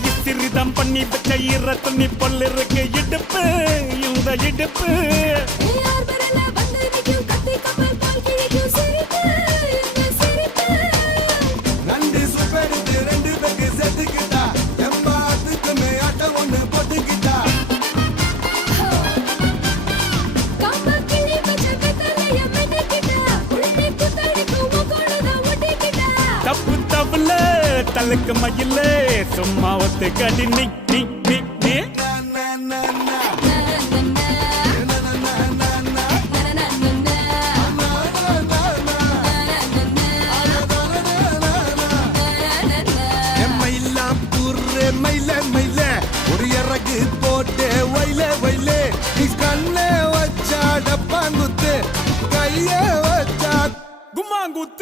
இத்திரிதம் பண்ணி வச்ச ஈர துணி பொல் இருக்கு இடுப்பு இந்த இடுப்பு நண்டு சுப்பெடுத்து ரெண்டு பேருக்கு செத்துக்கிட்டா எம்மாத்துக்குமே ஆட்டம் ஒண்ணு போட்டுக்கிட்டா தப்பு தப்புல தலுக்கு மயில சும்மா ஒத்து கடி நீ நீ நீ நீ மயில மயில ஒரு இறகு போட்டு வயல வயல நீ கண்ண வச்சா டப்பாங்குத்து கைய வச்சா கும்மாங்குத்து